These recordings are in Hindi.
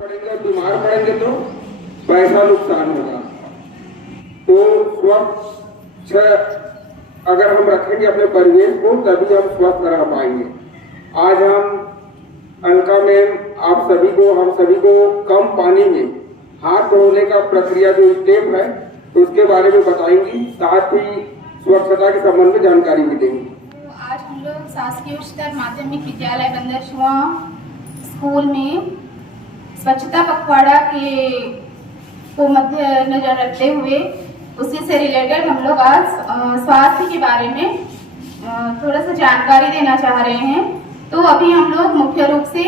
पड़ेंगे और बीमार पड़ेंगे तो पैसा नुकसान होगा। तो स्वच्छ अगर हम रखेंगे अपने परिवेश को तभी हम स्वस्थ रह पाएंगे। आज हम अलका मैम हम सभी को कम पानी में हाथ धोने का प्रक्रिया जो स्टेप है तो उसके बारे में बताएंगी, साथ ही स्वच्छता के संबंध में जानकारी भी देंगी। तो आज हम लोग शासकीय उच्चतर माध्यमिक विद्यालय बंदरछुआ स्कूल में स्वच्छता पखवाड़ा को मद्देनजर रखते हुए उसी से रिलेटेड हम लोग आज स्वास्थ्य के बारे में थोड़ा सा जानकारी देना चाह रहे हैं। तो अभी हम लोग मुख्य रूप से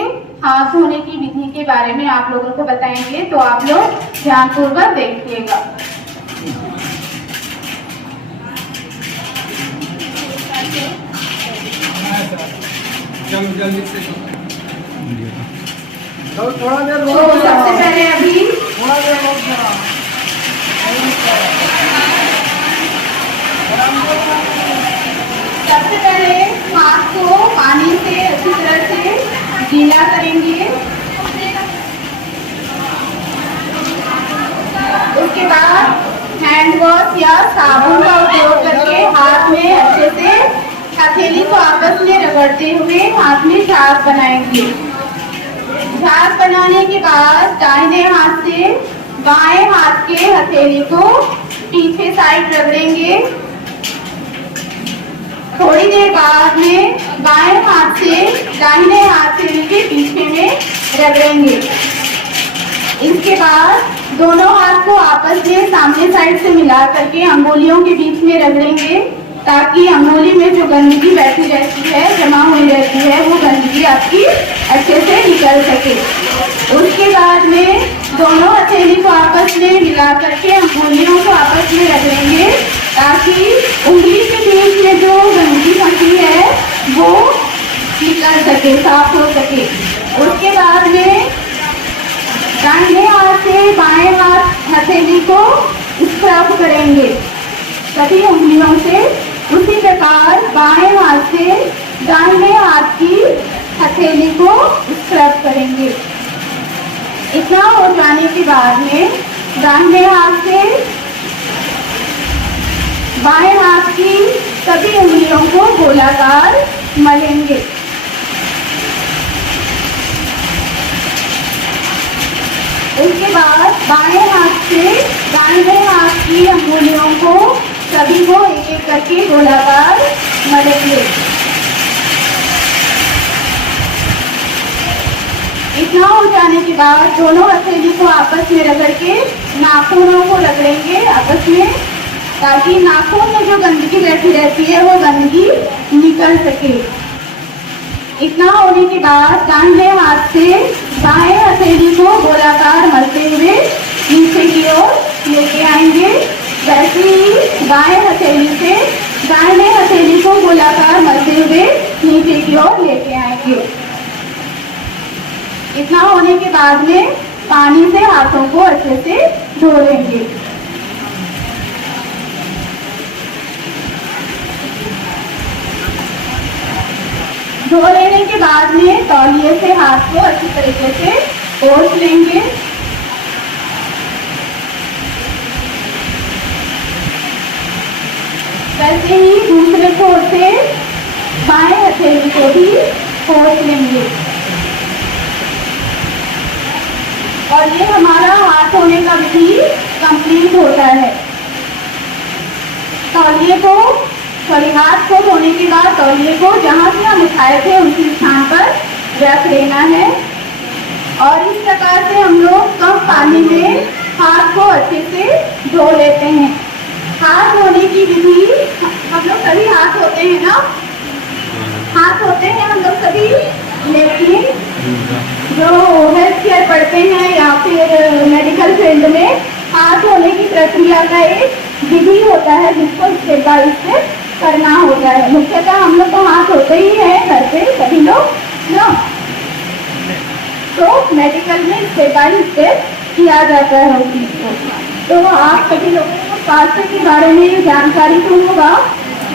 हाथ धोने की विधि के बारे में आप लोगों को बताएंगे, तो आप लोग ध्यानपूर्वक देखिएगा। जल्दी से थोड़ा देर सबसे पहले अभी थोड़ा देर सबसे पहले हाथ को पानी से अच्छी तरह से गीला करेंगे। उसके बाद हैंड वॉश या साबुन का उपयोग करके हाथ में अच्छे से हथेली को आपस में रगड़ते हुए हाथ में झाग बनाएंगे। झाग बनाने के बाद दाहिने हाथ से बाएं हाथ के हथेली को पीछे साइड रगड़ेंगे। थोड़ी देर बाद में बाएं हाथ से दाहिने हाथ के पीछे में रगड़ेंगे। इसके बाद दोनों हाथ को आपस में सामने साइड से मिला करके अंगुलियों के बीच में रगड़ेंगे, ताकि अंगुली में जो गंदगी बैठी रहती है, जमा हुई रहती है, वो गंदगी आपकी अच्छे से निकल सके। उसके बाद में दोनों हथेली को आपस में मिला करके अंगुलियों को आपस में रगड़ेंगे, ताकि उंगली के बीच में जो गंदगी फंसी है वो निकल सके, साफ हो सके। उसके बाद में दाहिने हाथ से बाएं हाथ हथेली को स्क्रब करेंगे सभी उंगलियों से। उसी प्रकार बाएं हाथ से दाहिने हाथ की हथेली को स्क्रब करेंगे। इतना हो जाने के बाद में दाहिने हाथ से बाएं हाथ की सभी उंगलियों को गोलाकार मलेंगे। उसके बाद बाएं हाथ से दाहिने हाथ की अंगुलियों को सभी को एक एक करके गोलाकार मलेंगे। इतना हो जाने के बाद दोनों हथेली को आपस में रगड़ के नाखूनों को रगड़ेंगे आपस में, ताकि नाखून में जो गंदगी बैठी रहती है वो गंदगी निकल सके। इतना होने के बाद दाहिने हाथ से बाएं हथेली को गोलाकार मलते हुए नीचे की ओर लेके आएंगे। वैसे ही बाएं हथेली से दाहिने हथेली को गोलाकार मलते हुए नीचे की ओर लेके आएंगे। इतना होने के बाद में पानी से हाथों को अच्छे से धो लेंगे। धो लेने के बाद में तौलिए से हाथ को अच्छी तरीके से पोंछ लेंगे। वैसे ही दूसरे छोर से बाएं हथेली को भी पोंछ लेंगे। और ये हमारा हाथ धोने का विधि कंप्लीट होता है। तौलिए को हाथ को धोने के बाद तौलिए को जहाँ से हम उठाए थे उसी स्थान पर रख लेना है। और इस प्रकार से हम लोग कम पानी में हाथ को अच्छे से धो लेते हैं। हाथ धोने की विधि हम लोग सभी हाथ धोते हैं ना, हाथ धोते हैं हम लोग सभी, लेकिन जो हेल्थ केयर पढ़ते हैं या फिर मेडिकल फील्ड में हाथ धोने की प्रक्रिया का एक विधि होता है जिसको स्टेप बाय स्टेप करना होता है। मुख्यतः हम लोग तो हाथ धोते ही हैं घर पे सभी लोग ना, तो मेडिकल में स्टेप बाय स्टेप किया जाता है उस चीज को। तो आप सभी लोगों को स्वास्थ्य के बारे में जानकारी तो होगा,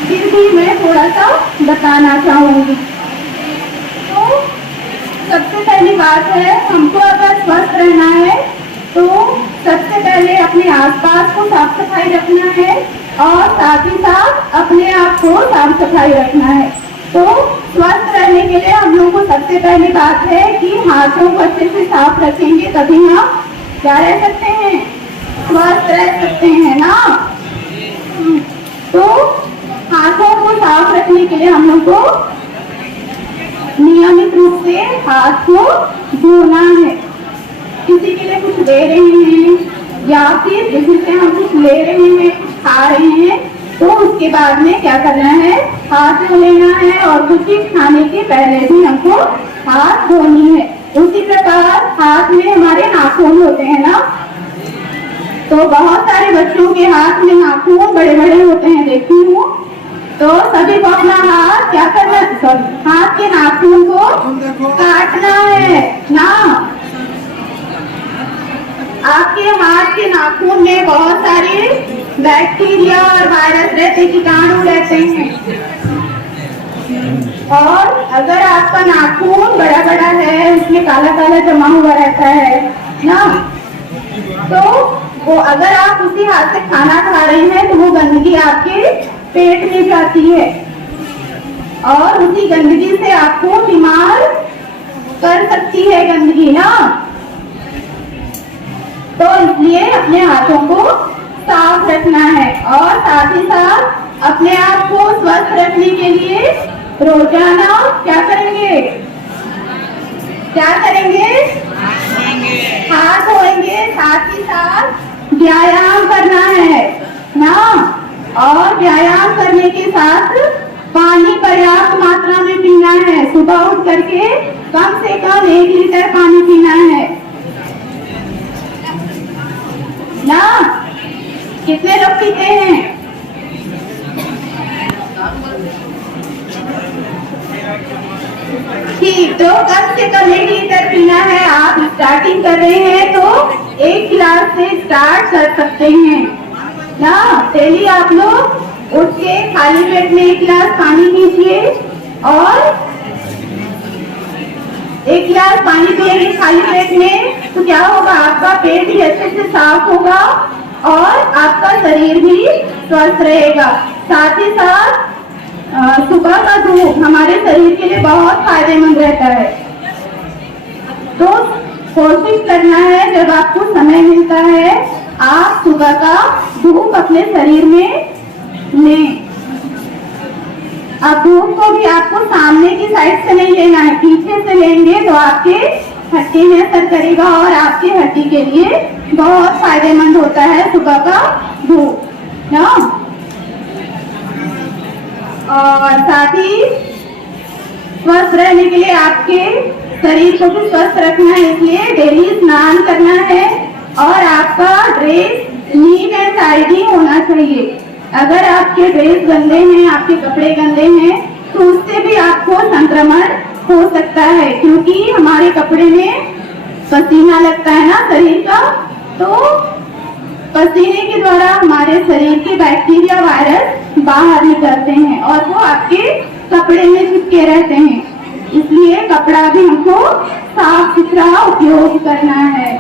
फिर भी मैं थोड़ा सा बताना चाहूँगी। तो सबसे पहले वाली बात है, हमको अगर स्वस्थ रहना है तो सबसे पहले अपने आसपास को साफ सफाई रखना है और साथ ही साथ अपने आप को साफ सफाई रखना है। तो स्वस्थ रहने के लिए हम लोग को सबसे पहली बात है कि हाथों को अच्छे से साफ रखेंगे तभी हम क्या रह सकते हैं, स्वस्थ रह सकते हैं ना। तो हाथों को साफ रखने के लिए हम लोग को नियमित रूप से हाथ को धोना है। किसी के लिए कुछ दे रहे हैं या फिर किसी से हम कुछ ले रहे हैं, खा रहे हैं, तो उसके बाद में क्या करना है, हाथ धो लेना है और कुछ खाने के पहले भी हमको हाथ धोनी है। उसी प्रकार हाथ में हमारे नाखून होते हैं ना, तो बहुत सारे बच्चों के हाथ में नाखून बड़े बड़े होते हैं, देखती हूँ। तो सभी को अपना हाथ क्या करना है, हाथ के नाखून को काटना है ना। आपके हाथ के नाखून में बहुत सारे बैक्टीरिया और वायरस रहते, कीटाणु रहते हैं। और अगर आपका नाखून बड़ा बड़ा है, उसमें काला काला जमा हुआ रहता है ना, तो वो अगर आप उसी हाथ से खाना खा रहे हैं तो वो गंदगी आपके पेट में जाती है और उसी गंदगी से आपको बीमार कर सकती है गंदगी ना। तो इसलिए अपने हाथों को साफ रखना है और साथ ही साथ अपने आप को स्वस्थ रखने के लिए रोजाना क्या करेंगे, क्या करेंगे, हाथ धोएंगे। साथ ही साथ व्यायाम करना है ना, और व्यायाम करने के साथ पानी पर्याप्त मात्रा में पीना है। सुबह उठ करके कम से कम 1 लीटर पानी पीना है ना। कितने लोग पीते हैं? ठीक, तो कम से कम 1 लीटर पीना है। आप स्टार्टिंग कर रहे हैं तो 1 गिलास से स्टार्ट कर सकते हैं ना। डेली आप लोग उठ के खाली पेट में 1 गिलास पानी पीजिए और 1 गिलास पानी पिएंगे खाली पेट में तो क्या होगा, आपका पेट भी अच्छे से साफ होगा और आपका शरीर भी स्वस्थ रहेगा। साथ ही साथ सुबह का धूप हमारे शरीर के लिए बहुत फायदेमंद रहता है। तो कोशिश करना है जब आपको समय मिलता है आप सुबह का धूप अपने शरीर में लें। अब धूप को भी आपको सामने की साइड से नहीं लेना है, पीछे से लेंगे तो आपके हड्डी में असर करेगा और आपकी हड्डी के लिए बहुत फायदेमंद होता है सुबह का धूप ना। और साथ ही स्वस्थ रहने के लिए आपके शरीर को भी स्वस्थ रखना है, इसलिए डेली स्नान करना है और आपका ड्रेस नीट एंड टाइडी होना चाहिए। अगर आपके ड्रेस गंदे हैं, आपके कपड़े गंदे हैं तो उससे भी आपको संक्रमण हो सकता है, क्योंकि हमारे कपड़े में पसीना लगता है ना शरीर का, तो पसीने के द्वारा हमारे शरीर के बैक्टीरिया वायरस बाहर निकलते हैं और वो आपके कपड़े में चिपके रहते हैं। इसलिए कपड़ा भी हमको साफ सुथरा उपयोग करना है।